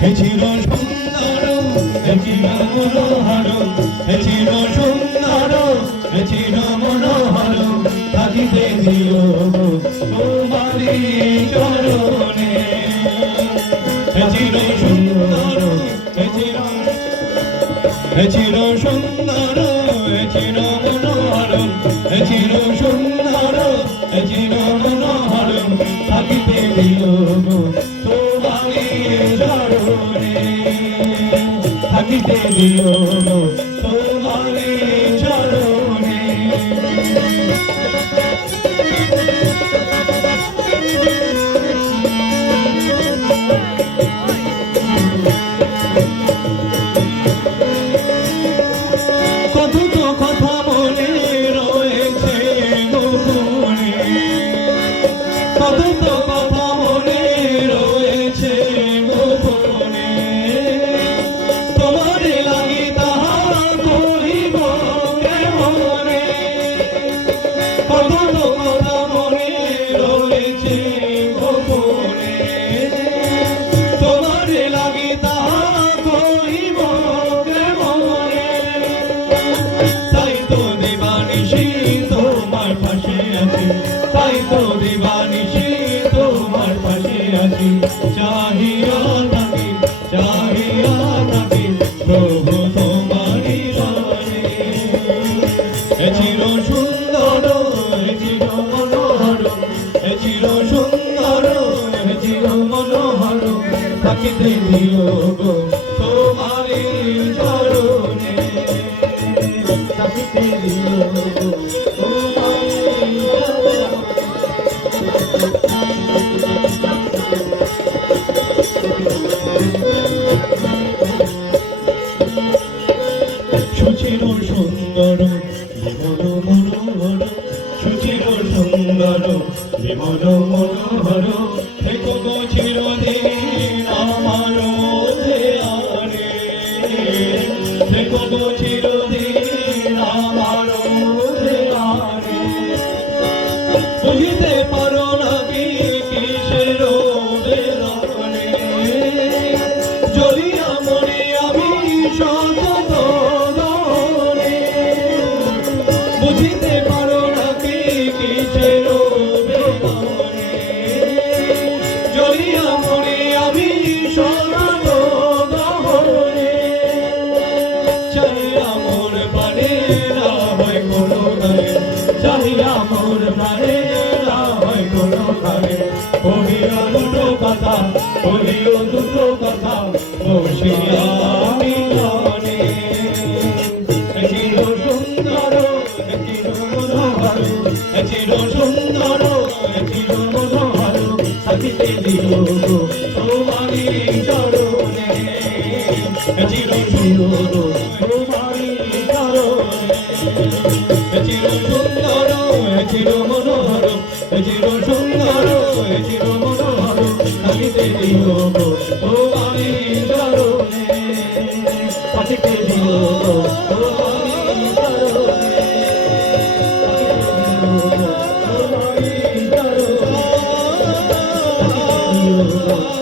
হে চির সুন্দর হে চির মনোহর হে চির সুন্দর হে চির মনোহর থাকিতে দিও তোমারি চরণে হে চির সুন্দর হে চির সুন্দর হে চির মনোহর হে চির সুন্দর হে চির মনোহর থাকিতে দিও তোমারি চরণে থাকিতে দিও তোমারি চরণে কত তো কথা মনে রয়েছে গোপনে কত তো কথা মনে রয়েছে গোপনে তোমার লাগি তাহা করিব কেমনে কত তো কথা মনে রয়েছে গোপনে তোমার লাগি তাহা করিব কেমনে তাই তো দিবানিশি তোমার পাশে আছি তাই তো দিবানিশি তোমার পাশে আছি চাহিয়া থাকি প্রভু তোমারি চরণে হে চির সুন্দর হে চির মনোহর হে চির সুন্দর হে চির মনোহর থাকিতে দিও গো তোমারি চরণে থাকিতে দিও গো তোমারি সুচির সুন্দর বিমল মনোহর সুচির সুন্দর বিমল মনোহর থেকো গো চিরদিন আমার ধ্যানে থেকো গো চিরদিন আমার ধ্যানে বুঝিতে পারো না কি কিসের বেদনে জ্বলিয়া মরে আমি সতত দনে বুঝিতে পারো না কি কিসের বেদনে জ্বলিয়া মরে আমি সতত দনে চাহিয়া মোর প্রাণে না হয় কোনো গায়ে চাহিয়া মোর প্রাণে না হয় কোনো গায়ে কহিও দুটো কথা কহিও দুটো কথা বসিয়া আমি জনে চির সুন্দর চির মনোহর চির সুন্দর চির মনোহর থাকিতে দিও তোমারি চরণে চির সুন্দর তোমারি চরণে চির সুন্দর চির মনোহর চির সুন্দর চির মনোহর থাকিতে দিও তোমারি চরণে থাকিতে দিও তোমারি চরণে থাকিতে দিও তোমারি চরণে থাকিতে দিও